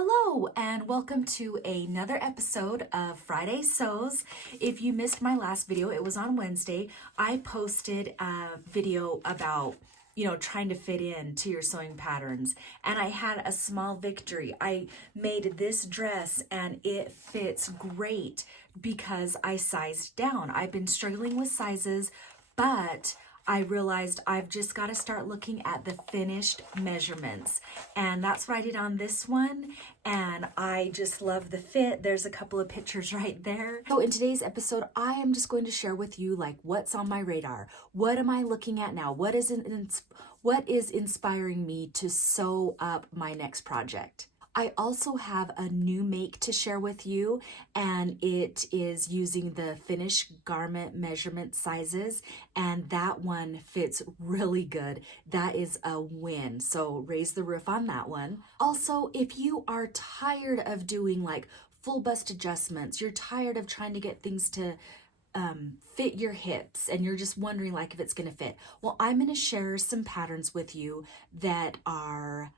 Hello and welcome to another episode of Friday Sews. If you missed my last video, it was on Wednesday. I posted a video about, trying to fit in to your sewing patterns, and I had a small victory. I made this dress and it fits great because I sized down. I've been struggling with sizes, but I realized I've just got to start looking at the finished measurements, and that's what I did on this one, and I just love the fit. There's a couple of pictures right there. So in today's episode, I am just going to share with you like what's on my radar. What am I looking at now? What is inspiring me to sew up my next project? I also have a new make to share with you, and it is using the finished garment measurement sizes, and that one fits really good. That is a win, so raise the roof on that one. Also, if you are tired of doing like full bust adjustments, you're tired of trying to get things to fit your hips, and you're just wondering like if it's gonna fit, well, I'm gonna share some patterns with you that are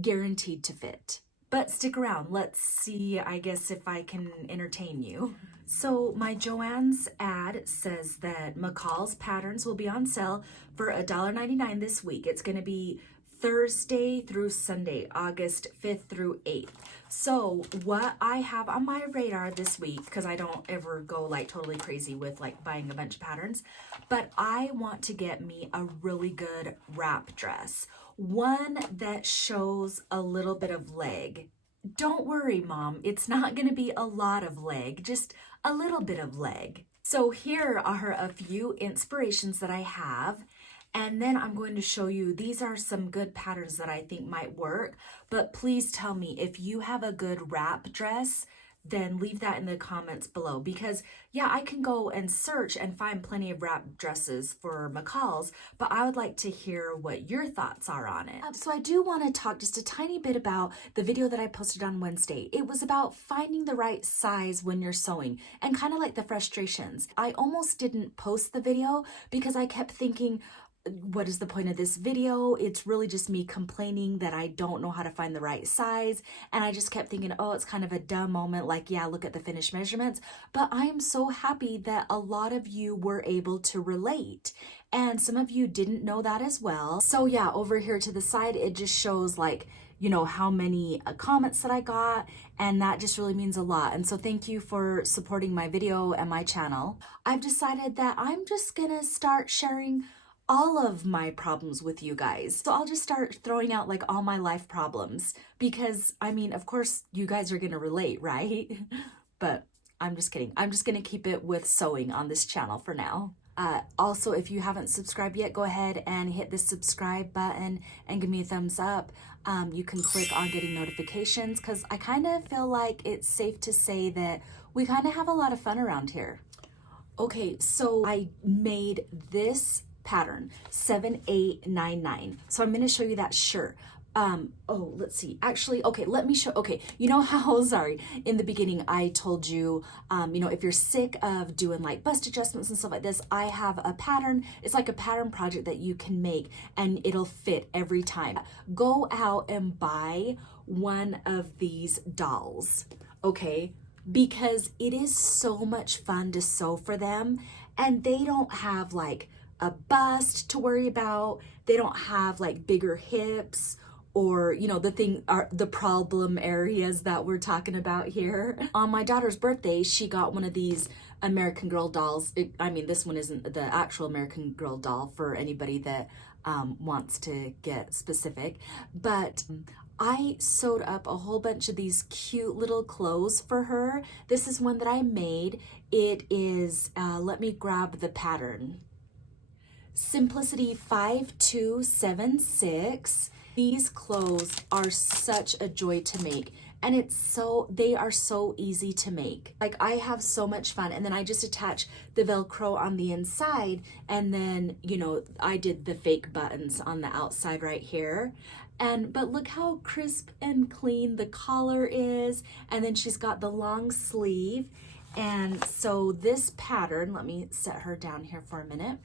guaranteed to fit. But stick around, let's see, I guess, if I can entertain you. So my Joann's ad says that Mccalls patterns will be on sale for $1.99 this week. It's gonna be Thursday through Sunday, August 5th through 8th. So what I have on my radar this week, because I don't ever go like totally crazy with like buying a bunch of patterns, but I want to get me a really good wrap dress. One that shows a little bit of leg. Don't worry, Mom, it's not going to be a lot of leg, just a little bit of leg. So here are a few inspirations that I have, and then I'm going to show you, these are some good patterns that I think might work, but please tell me if you have a good wrap dress, then leave that in the comments below, because yeah, I can go and search and find plenty of wrap dresses for Mccalls, but I would like to hear what your thoughts are on it. So I do want to talk just a tiny bit about the video that I posted on Wednesday. It was about finding the right size when you're sewing and kind of like the frustrations. I almost didn't post the video because I kept thinking, what is the point of this video? It's really just me complaining that I don't know how to find the right size. And I just kept thinking, oh, it's kind of a dumb moment. Like, yeah, look at the finished measurements. But I am so happy that a lot of you were able to relate. And some of you didn't know that as well. So yeah, over here to the side, it just shows like, how many comments that I got, and that just really means a lot. And so thank you for supporting my video and my channel. I've decided that I'm just gonna start sharing all of my problems with you guys. So I'll just start throwing out like all my life problems, because I mean, of course you guys are gonna relate, right? But I'm just kidding. I'm just gonna keep it with sewing on this channel for now. Also, if you haven't subscribed yet, go ahead and hit the subscribe button and give me a thumbs up. You can click on getting notifications, because I kind of feel like it's safe to say that we kind of have a lot of fun around here. Okay, so I made this pattern 7899, so I'm going to show you that shirt. Let's see, actually, okay, let me show. Okay, you know how sorry, in the beginning I told you, if you're sick of doing like bust adjustments and stuff like this, I have a pattern. It's like a pattern project that you can make and it'll fit every time. Go out and buy one of these dolls, okay, because it is so much fun to sew for them, and they don't have like a bust to worry about. They don't have like bigger hips or, the problem areas that we're talking about here. On my daughter's birthday, she got one of these American Girl dolls. This one isn't the actual American Girl doll for anybody that wants to get specific, but I sewed up a whole bunch of these cute little clothes for her. This is one that I made. It is, let me grab the pattern. Simplicity 5276. These clothes are such a joy to make, and they are so easy to make. Like, I have so much fun, and then I just attach the Velcro on the inside, and then I did the fake buttons on the outside right here. But look how crisp and clean the collar is, and then she's got the long sleeve. And so this pattern, let me set her down here for a minute.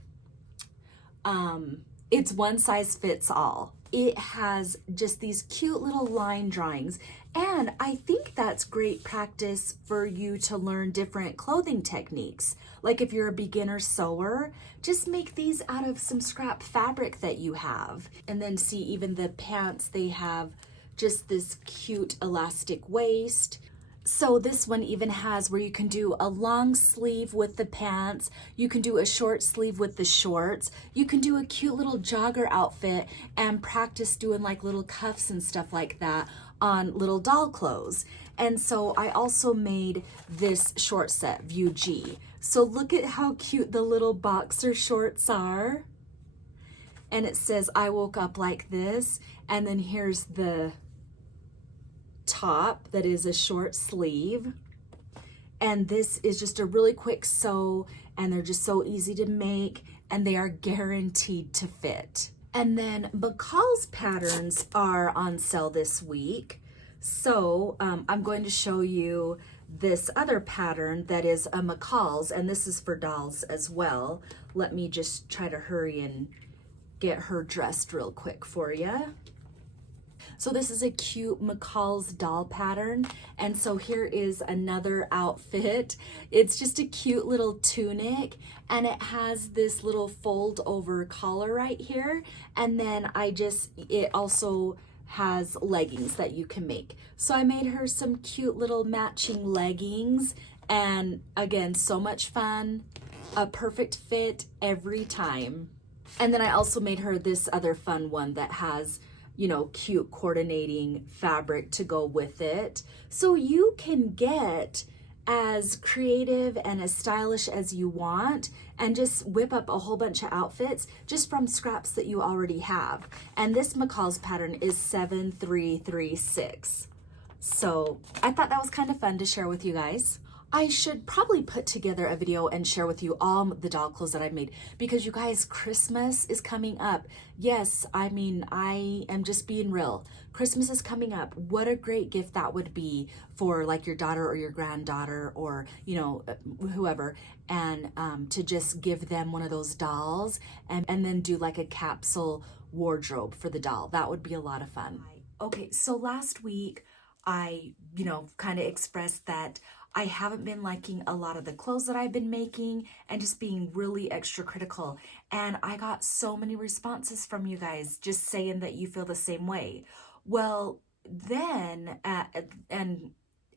It's one size fits all. it has just these cute little line drawings. And I think that's great practice for you to learn different clothing techniques. Like if you're a beginner sewer, just make these out of some scrap fabric that you have. And then see, even the pants, they have just this cute elastic waist. So this one even has where you can do a long sleeve with the pants, you can do a short sleeve with the shorts, you can do a cute little jogger outfit and practice doing like little cuffs and stuff like that on little doll clothes. And so I also made this short set, View G. So look at how cute the little boxer shorts are. And it says, I woke up like this. And then here's the top that is a short sleeve, and this is just a really quick sew, and they're just so easy to make, and they are guaranteed to fit. And then Mccalls patterns are on sale this week, so I'm going to show you this other pattern that is a Mccalls, and this is for dolls as well. Let me just try to hurry and get her dressed real quick for you. So this is a cute Mccalls doll pattern. And so here is another outfit. It's just a cute little tunic, and it has this little fold over collar right here. And then it also has leggings that you can make. So I made her some cute little matching leggings, and again, so much fun, a perfect fit every time. And then I also made her this other fun one that has, you know, cute coordinating fabric to go with it. So you can get as creative and as stylish as you want and just whip up a whole bunch of outfits just from scraps that you already have. And this Mccalls pattern is 7336. So I thought that was kind of fun to share with you guys. I should probably put together a video and share with you all the doll clothes that I made, because you guys, Christmas is coming up. Yes, I mean, I am just being real. Christmas is coming up. What a great gift that would be for like your daughter or your granddaughter or, you know, whoever, and to just give them one of those dolls and then do like a capsule wardrobe for the doll. That would be a lot of fun. Okay, so last week I, you know, kind of expressed that I haven't been liking a lot of the clothes that I've been making and just being really extra critical. And I got so many responses from you guys just saying that you feel the same way. Well, then, and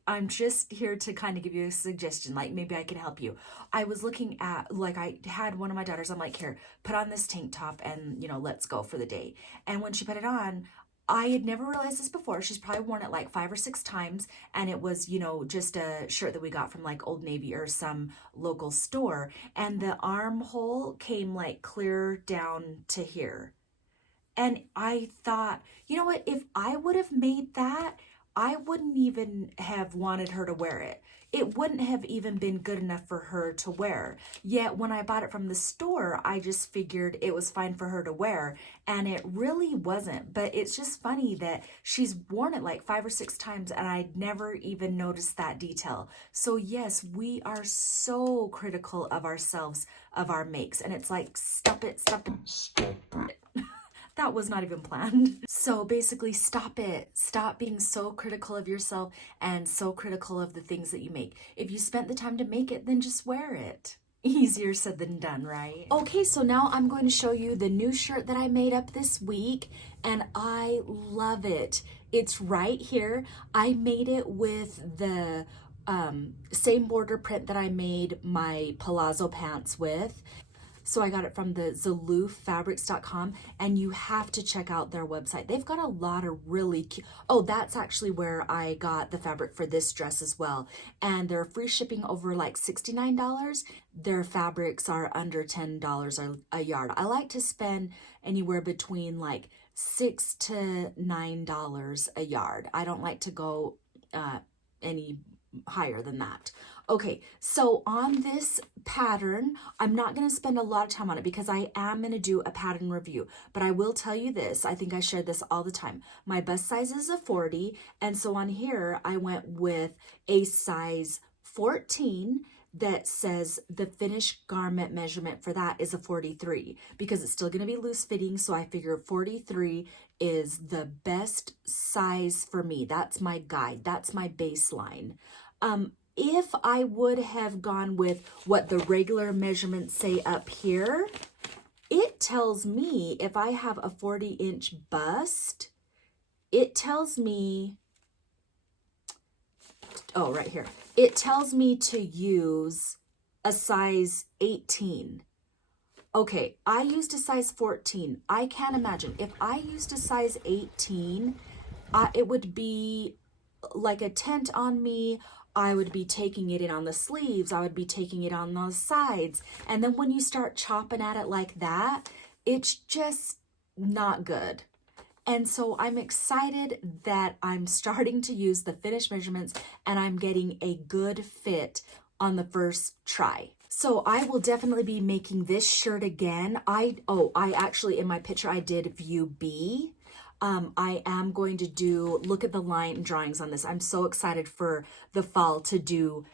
I'm just here to kind of give you a suggestion, like maybe I can help you. I was looking at, like, I had one of my daughters, I'm like, here, put on this tank top and, you know, let's go for the day. And when she put it on, I had never realized this before. She's probably worn it like 5 or 6 times, and it was, you know, just a shirt that we got from like Old Navy or some local store, and the armhole came like clear down to here. And I thought, you know what, if I would have made that, I wouldn't even have wanted her to wear it. It wouldn't have even been good enough for her to wear. Yet when I bought it from the store, I just figured it was fine for her to wear, and it really wasn't. But it's just funny that she's worn it like 5 or 6 times, and I'd never even noticed that detail. So yes, we are so critical of ourselves, of our makes, and it's like, stop it, stop it, stop it. That was not even planned. So basically, stop it. Stop being so critical of yourself and so critical of the things that you make. If you spent the time to make it, then just wear it. Easier said than done, right? Okay, so now I'm going to show you the new shirt that I made up this week, and I love it. It's right here. I made it with the same border print that I made my palazzo pants with. So I got it from the ZalooFabrics.com, and you have to check out their website. They've got a lot of really cute, oh, that's actually where I got the fabric for this dress as well. And they're free shipping over like $69. Their fabrics are under $10 a yard. I like to spend anywhere between like $6 to $9 a yard. I don't like to go any higher than that. Okay, so on this pattern, I'm not going to spend a lot of time on it because I am going to do a pattern review, but I will tell you this, I think I share this all the time. My bust size is a 40, and so on here, I went with a size 14 that says the finished garment measurement for that is a 43 because it's still going to be loose fitting, so I figure 43 is the best size for me. That's my guide. That's my baseline. If I would have gone with what the regular measurements say up here, it tells me if I have a 40-inch bust, it tells me, oh, right here. It tells me to use a size 18. Okay, I used a size 14. I can't imagine. If I used a size 18, it would be like a tent on me. I would be taking it in on the sleeves. I would be taking it on the sides. And then when you start chopping at it like that, it's just not good. And so I'm excited that I'm starting to use the finished measurements and I'm getting a good fit on the first try. So I will definitely be making this shirt again. I actually, in my picture, I did view B. I am going to look at the line drawings on this. I'm so excited for the fall to do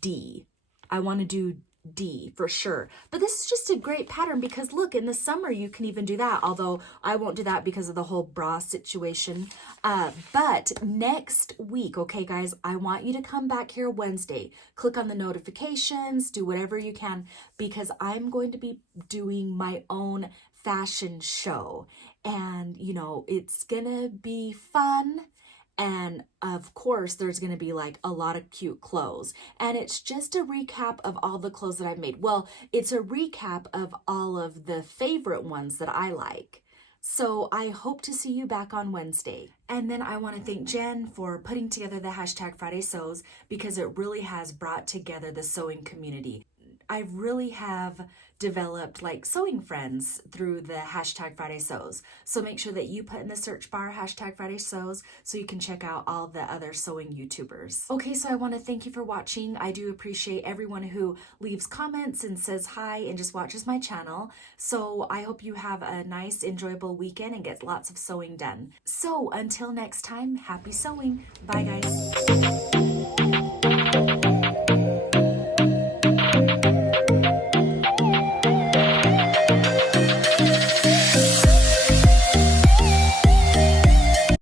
D. I want to do D for sure. But this is just a great pattern because look, in the summer you can even do that, although I won't do that because of the whole bra situation. But next week, okay guys, I want you to come back here Wednesday. Click on the notifications, do whatever you can, because I'm going to be doing my own fashion show. And you know, it's gonna be fun. And of course, there's going to be like a lot of cute clothes. And it's just a recap of all the clothes that I've made. Well, it's a recap of all of the favorite ones that I like. So I hope to see you back on Wednesday. And then I want to thank Jen for putting together the hashtag Friday Sews because it really has brought together the sewing community. I really have developed like sewing friends through the hashtag Friday Sews. So make sure that you put in the search bar hashtag Friday Sews so you can check out all the other sewing YouTubers. Okay, so I want to thank you for watching. I do appreciate everyone who leaves comments and says hi and just watches my channel. So I hope you have a nice, enjoyable weekend and get lots of sewing done. So until next time, happy sewing. Bye guys.